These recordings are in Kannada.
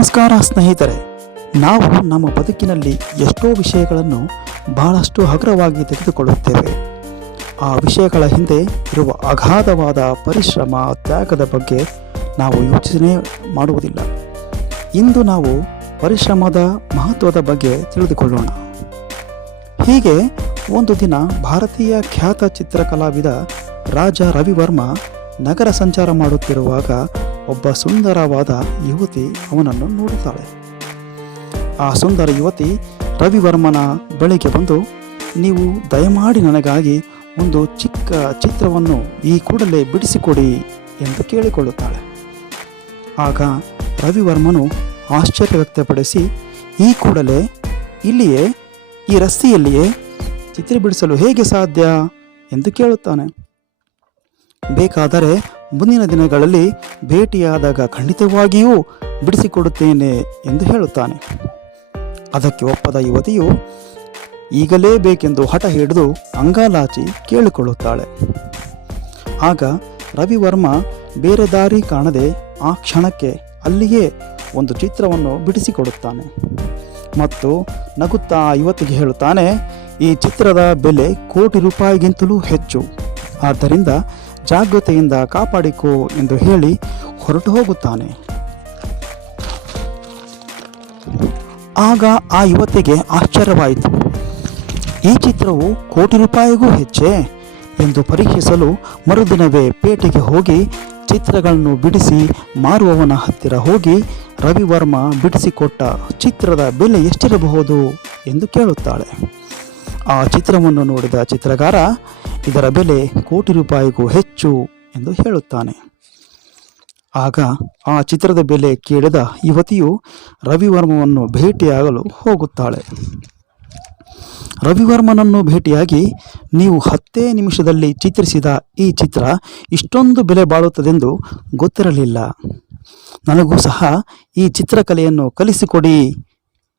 ನಮಸ್ಕಾರ ಸ್ನೇಹಿತರೆ, ನಾವು ನಮ್ಮ ಬದುಕಿನಲ್ಲಿ ಎಷ್ಟೋ ವಿಷಯಗಳನ್ನು ಬಹಳಷ್ಟು ಹಗುರವಾಗಿ ತೆಗೆದುಕೊಳ್ಳುತ್ತೇವೆ. ಆ ವಿಷಯಗಳ ಹಿಂದೆ ಇರುವ ಅಗಾಧವಾದ ಪರಿಶ್ರಮ, ತ್ಯಾಗದ ಬಗ್ಗೆ ನಾವು ಯೋಚನೆ ಮಾಡುವುದಿಲ್ಲ. ಇಂದು ನಾವು ಪರಿಶ್ರಮದ ಮಹತ್ವದ ಬಗ್ಗೆ ತಿಳಿದುಕೊಳ್ಳೋಣ. ಹೀಗೆ ಒಂದು ದಿನ ಭಾರತೀಯ ಖ್ಯಾತ ಚಿತ್ರಕಲಾವಿದ ರಾಜ ರವಿವರ್ಮ ನಗರ ಸಂಚಾರ ಮಾಡುತ್ತಿರುವಾಗ ಒಬ್ಬ ಸುಂದರವಾದ ಯುವತಿ ಅವನನ್ನು ನೋಡುತ್ತಾಳೆ. ಆ ಸುಂದರ ಯುವತಿ ರವಿವರ್ಮನ ಬಳಿಗೆ ಬಂದು, ನೀವು ದಯಮಾಡಿ ನನಗಾಗಿ ಒಂದು ಚಿಕ್ಕ ಚಿತ್ರವನ್ನು ಈ ಕೂಡಲೇ ಬಿಡಿಸಿಕೊಡಿ ಎಂದು ಕೇಳಿಕೊಳ್ಳುತ್ತಾಳೆ. ಆಗ ರವಿವರ್ಮನು ಆಶ್ಚರ್ಯ ವ್ಯಕ್ತಪಡಿಸಿ, ಈ ಕೂಡಲೇ ಇಲ್ಲಿಯೇ ಈ ರಸ್ತೆಯಲ್ಲಿಯೇ ಚಿತ್ರ ಬಿಡಿಸಲು ಹೇಗೆ ಸಾಧ್ಯ ಎಂದು ಕೇಳುತ್ತಾನೆ. ಬೇಕಾದರೆ ಮುಂದಿನ ದಿನಗಳಲ್ಲಿ ಭೇಟಿಯಾದಾಗ ಖಂಡಿತವಾಗಿಯೂ ಬಿಡಿಸಿಕೊಡುತ್ತೇನೆ ಎಂದು ಹೇಳುತ್ತಾನೆ. ಅದಕ್ಕೆ ಒಪ್ಪದ ಯುವತಿಯು ಈಗಲೇ ಬೇಕೆಂದು ಹಠ ಹಿಡಿದು ಅಂಗಾಲಾಚಿ ಕೇಳಿಕೊಳ್ಳುತ್ತಾಳೆ. ಆಗ ರವಿವರ್ಮ ಬೇರೆ ದಾರಿ ಕಾಣದೆ ಆ ಕ್ಷಣಕ್ಕೆ ಅಲ್ಲಿಯೇ ಒಂದು ಚಿತ್ರವನ್ನು ಬಿಡಿಸಿಕೊಡುತ್ತಾನೆ ಮತ್ತು ನಗುತ್ತಾ ಆ ಯುವತಿಗೆ ಹೇಳುತ್ತಾನೆ, ಈ ಚಿತ್ರದ ಬೆಲೆ ₹1,00,00,000ಗಿಂತಲೂ ಹೆಚ್ಚು, ಆದ್ದರಿಂದ ಜಾಗೃತೆಯಿಂದ ಕಾಪಾಡಿಕೋ ಎಂದು ಹೇಳಿ ಹೊರಟು ಹೋಗುತ್ತಾನೆ. ಆಗ ಆ ಯುವತಿಗೆ ಆಶ್ಚರ್ಯವಾಯಿತು. ಈ ಚಿತ್ರವು ₹1,00,00,000ಗೂ ಹೆಚ್ಚೇ ಎಂದು ಪರೀಕ್ಷಿಸಲು ಮರುದಿನವೇ ಪೇಟೆಗೆ ಹೋಗಿ ಚಿತ್ರಗಳನ್ನು ಬಿಡಿಸಿ ಮಾರುವವನ ಹತ್ತಿರ ಹೋಗಿ, ರವಿವರ್ಮ ಬಿಡಿಸಿಕೊಟ್ಟ ಚಿತ್ರದ ಬೆಲೆ ಎಷ್ಟಿರಬಹುದು ಎಂದು ಕೇಳುತ್ತಾಳೆ. ಆ ಚಿತ್ರವನ್ನು ನೋಡಿದ ಚಿತ್ರಗಾರ, ಇದರ ಬೆಲೆ ₹1,00,00,000ಗೂ ಹೆಚ್ಚು ಎಂದು ಹೇಳುತ್ತಾನೆ. ಆಗ ಆ ಚಿತ್ರದ ಬೆಲೆ ಕೇಳಿದ ಯುವತಿಯು ರವಿವರ್ಮನನ್ನು ಭೇಟಿಯಾಗಲು ಹೋಗುತ್ತಾಳೆ. ರವಿವರ್ಮನನ್ನು ಭೇಟಿಯಾಗಿ, ನೀವು 10 ನಿಮಿಷದಲ್ಲಿ ಚಿತ್ರಿಸಿದ ಈ ಚಿತ್ರ ಇಷ್ಟೊಂದು ಬೆಲೆ ಬಾಳುತ್ತದೆಂದು ಗೊತ್ತಿರಲಿಲ್ಲ. ನನಗೂ ಸಹ ಈ ಚಿತ್ರಕಲೆಯನ್ನು ಕಲಿಸಿಕೊಡಿ.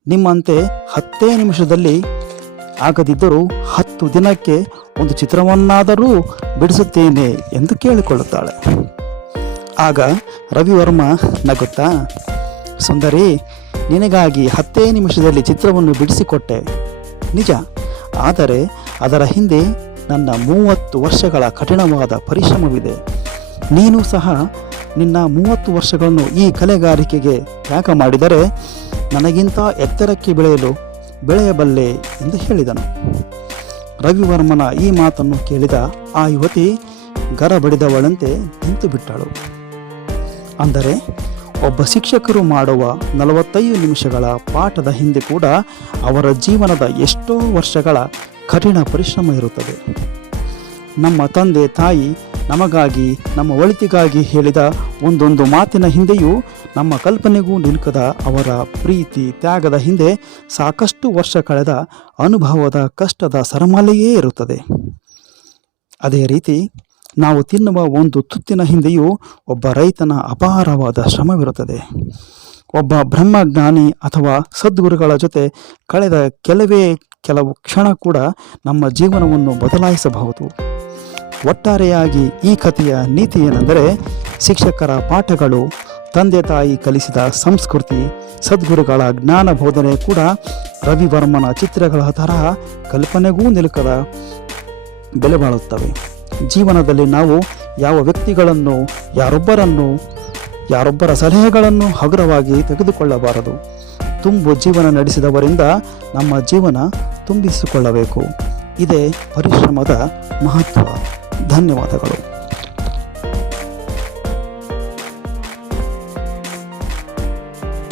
ನಿಮ್ಮಂತೆ 10 ನಿಮಿಷದಲ್ಲಿ ಆಗದಿದ್ದರೂ 10 ದಿನಕ್ಕೆ ಒಂದು ಚಿತ್ರವನ್ನಾದರೂ ಬಿಡಿಸುತ್ತೇನೆ ಎಂದು ಕೇಳಿಕೊಳ್ಳುತ್ತಾಳೆ. ಆಗ ರವಿವರ್ಮ ನಗುತ್ತಾ, ಸುಂದರಿ, ನಿನಗಾಗಿ 10 ನಿಮಿಷದಲ್ಲಿ ಚಿತ್ರವನ್ನು ಬಿಡಿಸಿಕೊಟ್ಟೆ ನಿಜ, ಆದರೆ ಅದರ ಹಿಂದೆ ನನ್ನ 30 ವರ್ಷಗಳ ಕಠಿಣವಾದ ಪರಿಶ್ರಮವಿದೆ. ನೀನು ಸಹ ನಿನ್ನ 30 ವರ್ಷಗಳನ್ನು ಈ ಕಲೆಗಾರಿಕೆಗೆ ತ್ಯಾಗ ಮಾಡಿದರೆ ನನಗಿಂತ ಎತ್ತರಕ್ಕೆ ಬೆಳೆಯಬಲ್ಲೆ ಎಂದು ಹೇಳಿದನು. ರವಿವರ್ಮನ ಈ ಮಾತನ್ನು ಕೇಳಿದ ಆ ಯುವತಿ ಗರಬಡಿದವಳಂತೆ ನಿಂತು ಬಿಟ್ಟಳು. ಅಂದರೆ ಒಬ್ಬ ಶಿಕ್ಷಕರು ಮಾಡುವ 45 ನಿಮಿಷಗಳ ಪಾಠದ ಹಿಂದೆ ಕೂಡ ಅವರ ಜೀವನದ ಎಷ್ಟೋ ವರ್ಷಗಳ ಕಠಿಣ ಪರಿಶ್ರಮ ಇರುತ್ತದೆ. ನಮ್ಮ ತಂದೆ ತಾಯಿ ನಮಗಾಗಿ, ನಮ್ಮ ಒಳಿತಿಗಾಗಿ ಹೇಳಿದ ಒಂದೊಂದು ಮಾತಿನ ಹಿಂದೆಯೂ ನಮ್ಮ ಕಲ್ಪನೆಗೂ ನಿಲುಕದ ಅವರ ಪ್ರೀತಿ, ತ್ಯಾಗದ ಹಿಂದೆ ಸಾಕಷ್ಟು ವರ್ಷ ಕಳೆದ ಅನುಭವದ ಕಷ್ಟದ ಸರಮಾಲೆಯೇ ಇರುತ್ತದೆ. ಅದೇ ರೀತಿ ನಾವು ತಿನ್ನುವ ಒಂದು ತುತ್ತಿನ ಹಿಂದೆಯೂ ಒಬ್ಬ ರೈತನ ಅಪಾರವಾದ ಶ್ರಮವಿರುತ್ತದೆ. ಒಬ್ಬ ಬ್ರಹ್ಮಜ್ಞಾನಿ ಅಥವಾ ಸದ್ಗುರುಗಳ ಜೊತೆ ಕಳೆದ ಕೆಲವು ಕ್ಷಣ ಕೂಡ ನಮ್ಮ ಜೀವನವನ್ನು ಬದಲಾಯಿಸಬಹುದು. ಒಟ್ಟಾರೆಯಾಗಿ ಈ ಕಥೆಯ ನೀತಿ ಏನೆಂದರೆ, ಶಿಕ್ಷಕರ ಪಾಠಗಳು, ತಂದೆ ತಾಯಿ ಕಲಿಸಿದ ಸಂಸ್ಕೃತಿ, ಸದ್ಗುರುಗಳ ಜ್ಞಾನ ಬೋಧನೆ ಕೂಡ ರವಿವರ್ಮನ ಚಿತ್ರಗಳ ತರಹ ಕಲ್ಪನೆಗೂ ನಿಲುಕದ ಬೆಲೆ ಬಾಳುತ್ತವೆ. ಜೀವನದಲ್ಲಿ ನಾವು ಯಾವ ವ್ಯಕ್ತಿಗಳನ್ನು, ಯಾರೊಬ್ಬರ ಸಲಹೆಗಳನ್ನು ಹಗುರವಾಗಿ ತೆಗೆದುಕೊಳ್ಳಬಾರದು. ತುಂಬು ಜೀವನ ನಡೆಸಿದವರಿಂದ ನಮ್ಮ ಜೀವನ ತುಂಬಿಸಿಕೊಳ್ಳಬೇಕು. ಇದೇ ಪರಿಶ್ರಮದ ಮಹತ್ವ. ಧನ್ಯವಾದಗಳು.